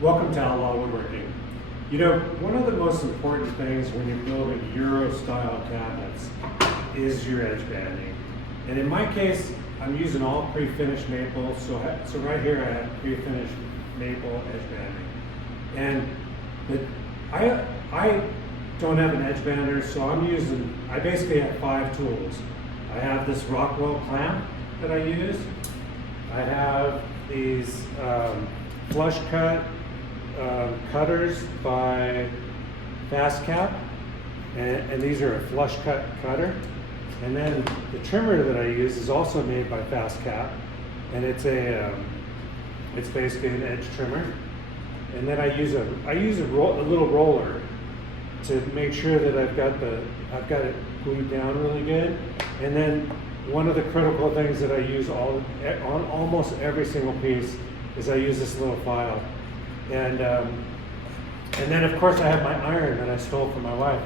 Welcome to Outlaw Woodworking. You know, one of the most important things when you're building Euro-style cabinets is your edge banding. And in my case, I'm using all pre-finished maple, so right here I have pre-finished maple edge banding. And I don't have an edge bander, so I basically have 5 tools. I have this Rockwell clamp that I use. I have these flush cut cutters by FastCap, and these are a flush cut cutter. And then the trimmer that I use is also made by FastCap, and it's basically an edge trimmer. And then I use a little roller to make sure that I've got it glued down really good. And then one of the critical things that I use on almost every single piece is I use this little file. And then of course I have my iron that I stole from my wife,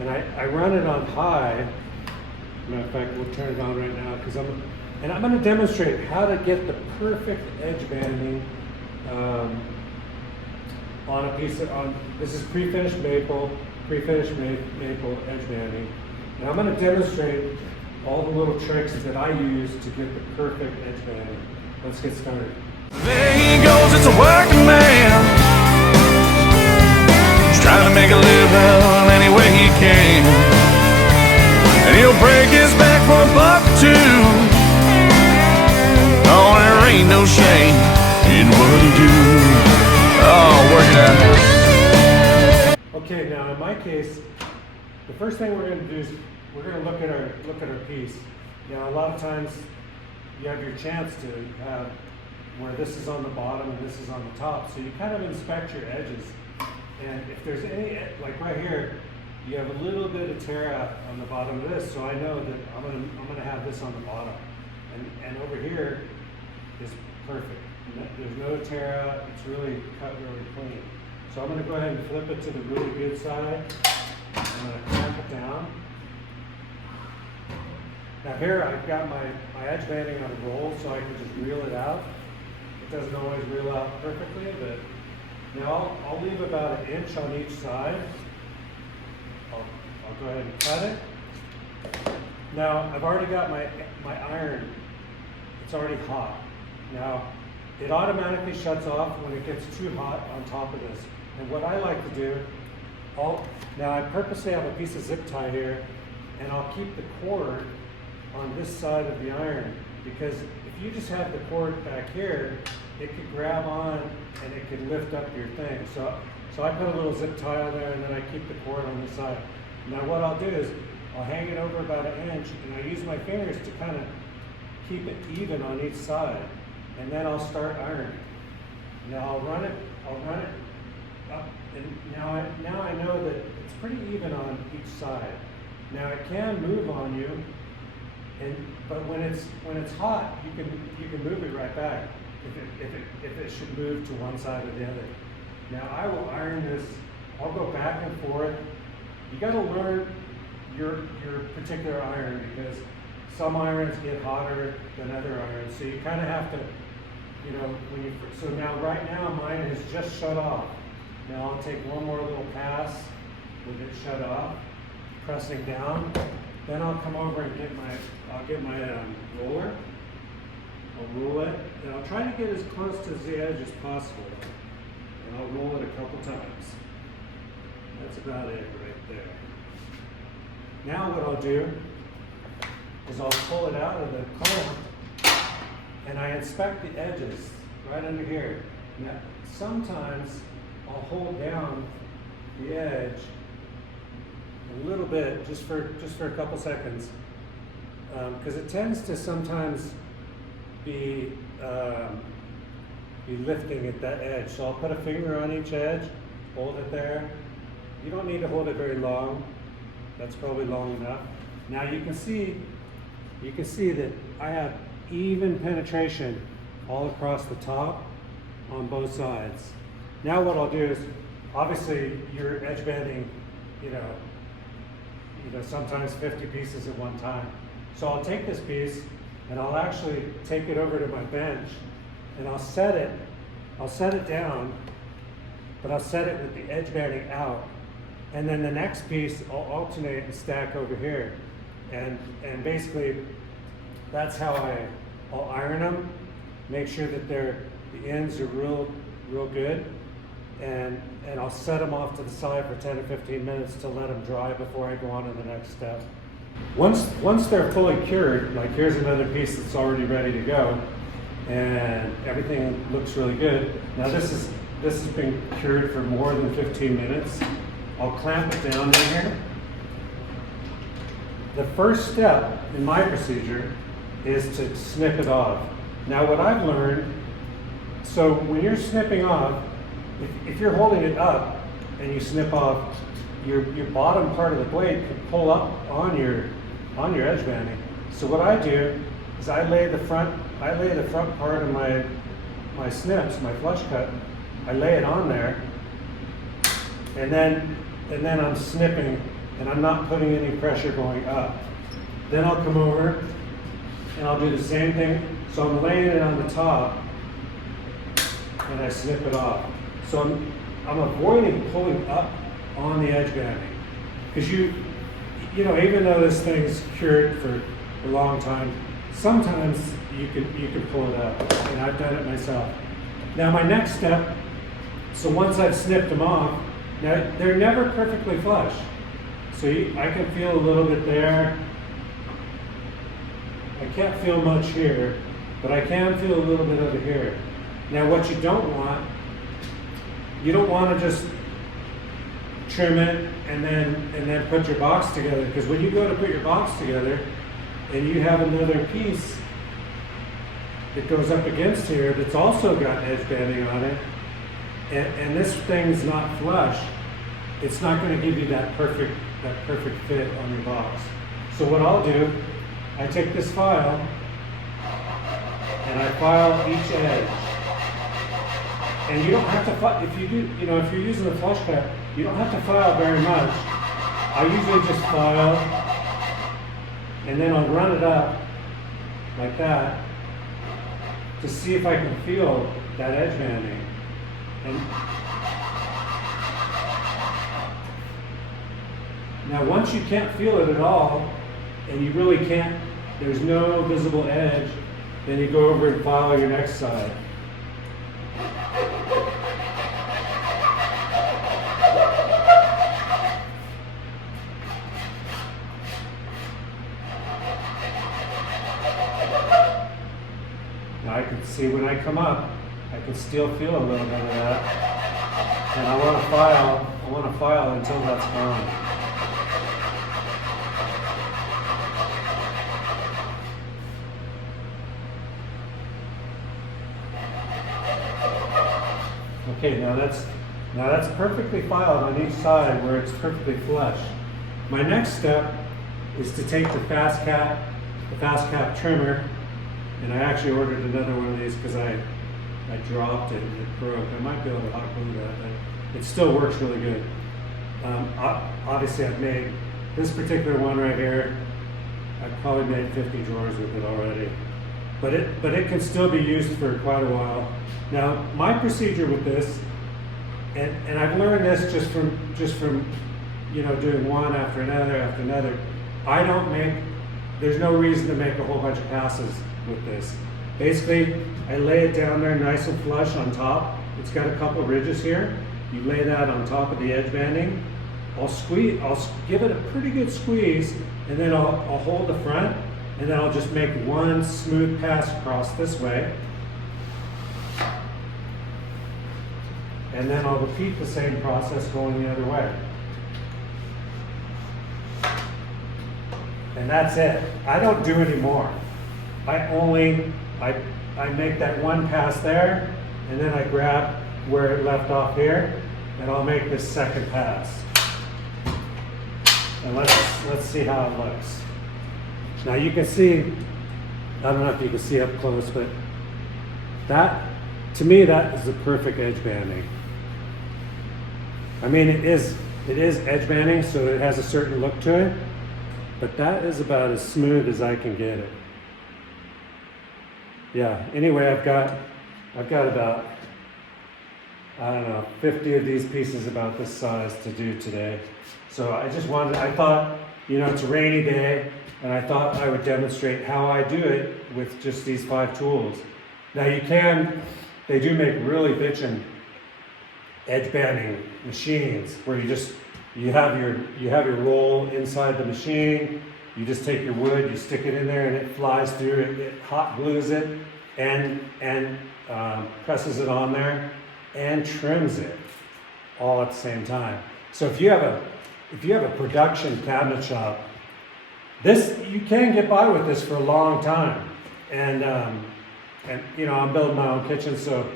and I run it on high. Matter of fact, we'll turn it on right now because I'm going to demonstrate how to get the perfect edge banding on a piece of this is pre-finished maple edge banding, and I'm going to demonstrate all the little tricks that I use to get the perfect edge banding. Let's get started. There he goes, it's a working man. He's trying to make a living any way he can, and he'll break his back for $1 or $2. Oh, there ain't no shame in what he do. Oh, work it out. Okay, now in my case, the first thing we're going to do is we're going to look at our piece. You know, a lot of times you have your chance to have where this is on the bottom and this is on the top, so you kind of inspect your edges. And if there's any, like right here, you have a little bit of tear out on the bottom of this, so I know that I'm gonna have this on the bottom. And over here is perfect. There's no tear out. It's really cut really clean. So I'm gonna go ahead and flip it to the really good side. I'm gonna clamp it down. Now here I've got my edge banding on a roll, so I can just reel it out. It doesn't always reel out perfectly, but now I'll leave about 1 inch on each side. I'll go ahead and cut it. Now I've already got my iron. It's already hot. Now it automatically shuts off when it gets too hot on top of this. And what I like to do, now I purposely have a piece of zip tie here, and I'll keep the cord on this side of the iron, because if you just have the cord back here, it could grab on and it could lift up your thing. So I put a little zip tie on there, and then I keep the cord on this side. Now what I'll do is I'll hang it over about 1 inch, and I use my fingers to kind of keep it even on each side, and then I'll start ironing. Now I'll run it up, and now I know that it's pretty even on each side. Now it can move on you, but when it's hot, you can move it right back if it should move to one side or the other. Now I will iron this. I'll go back and forth. You got to learn your particular iron, because some irons get hotter than other irons. So you kind of have to, you know, so now right now mine is just shut off. Now I'll take one more little pass with it shut off, pressing down. Then I'll come over and get my roller. I'll roll it, and I'll try to get as close to the edge as possible. And I'll roll it a couple times. That's about it right there. Now what I'll do is I'll pull it out of the clamp, and I inspect the edges right under here. Now sometimes I'll hold down the edge a little bit, just for a couple seconds, because it tends to sometimes be lifting at that edge. So I'll put a finger on each edge, hold it there. You don't need to hold it very long. That's probably long enough. Now you can see that I have even penetration all across the top on both sides. Now what I'll do is, obviously your edge banding, you know, sometimes 50 pieces at one time. So I'll take this piece and I'll actually take it over to my bench, and I'll set it down but I'll set it with the edge banding out. And then the next piece, I'll alternate and stack over here. And basically, that's how I'll iron them, make sure that the ends are real good. And I'll set them off to the side for 10 or 15 minutes to let them dry before I go on to the next step. Once they're fully cured, like here's another piece that's already ready to go, and everything looks really good. Now this has been cured for more than 15 minutes. I'll clamp it down in here. The first step in my procedure is to snip it off. Now what I've learned, so when you're snipping off, if you're holding it up and you snip off, your bottom part of the blade could pull up on your edge banding. So what I do is I lay the front part of my snips, my flush cut, I lay it on there, and then I'm snipping, and I'm not putting any pressure going up. Then I'll come over and I'll do the same thing. So I'm laying it on the top and I snip it off. So I'm avoiding pulling up on the edge banding, because you know, even though this thing's cured for a long time, sometimes you can pull it up, and I've done it myself. Now my next step, so once I've snipped them off, now they're never perfectly flush. So I can feel a little bit there. I can't feel much here, but I can feel a little bit over here. Now what you don't want to just trim it and then put your box together, because when you go to put your box together and you have another piece that goes up against here that's also got edge banding on it, and this thing's not flush, it's not going to give you that perfect fit on your box. So what I'll do, I take this file and I file each edge. And you don't have to file, if you're using a flush cut, you don't have to file very much. I usually just file, and then I'll run it up like that to see if I can feel that edge banding. And now once you can't feel it at all, and you really can't, there's no visible edge, then you go over and file your next side. Now I can see when I come up, I can still feel a little bit of that. And I want to file until that's gone. Okay, now that's perfectly filed on each side where it's perfectly flush. My next step is to take the fast cap trimmer, and I actually ordered another one of these because I dropped it and it broke. I might be able to hot glue that, but it still works really good. Obviously I've made this particular one right here, I've probably made 50 drawers with it already. But it can still be used for quite a while. Now, my procedure with this, and I've learned this just from doing one after another. There's no reason to make a whole bunch of passes with this. Basically, I lay it down there nice and flush on top. It's got a couple of ridges here. You lay that on top of the edge banding. I'll give it a pretty good squeeze, and then I'll hold the front, and then I'll just make one smooth pass across this way. And then I'll repeat the same process going the other way. And that's it. I don't do any more. I make that one pass there, and then I grab where it left off here, and I'll make this second pass. And let's see how it looks. Now you can see, I don't know if you can see up close, but to me that is the perfect edge banding. I mean, it is edge banding, so it has a certain look to it, but that is about as smooth as I can get it. Yeah, anyway, I've got about I don't know, 50 of these pieces about this size to do today. So I thought, you know, it's a rainy day, and I thought I would demonstrate how I do it with just these 5 tools. Now they do make really bitchin' edge banding machines where you have your roll inside the machine. You just take your wood, you stick it in there, and it flies through. It hot glues it and presses it on there and trims it all at the same time. So if you have a production cabinet shop, you can get by with this for a long time. And you know, I'm building my own kitchen, so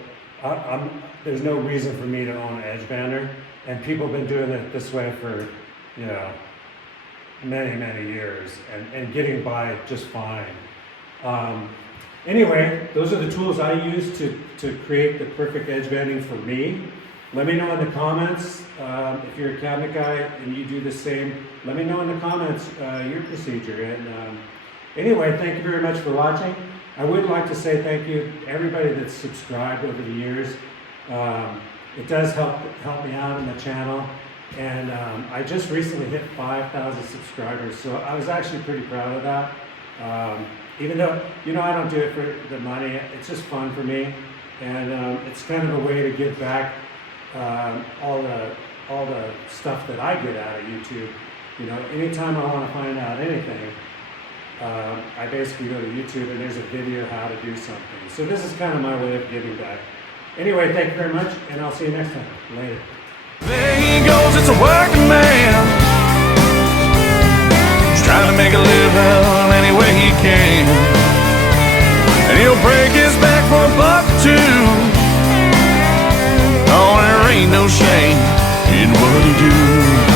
there's no reason for me to own an edge bander. And people have been doing it this way for, you know, many years and getting by just fine. Anyway, those are the tools I use to create the perfect edge banding for me. Let me know in the comments, if you're a cabinet guy and you do the same, let me know in the comments your procedure. And anyway, thank you very much for watching. I would like to say thank you to everybody that's subscribed over the years. It does help me out on the channel. And I just recently hit 5,000 subscribers, so I was actually pretty proud of that. Even though, you know, I don't do it for the money, it's just fun for me. And it's kind of a way to give back all the stuff that I get out of YouTube. You know, anytime I want to find out anything, I basically go to YouTube and there's a video how to do something. So this is kind of my way of giving back. Anyway, thank you very much, and I'll see you next time. Later. There he goes, it's a working man. He's trying to make a living any way he can. And he'll break his back for $1 or $2. Oh, there ain't no shame in what he do.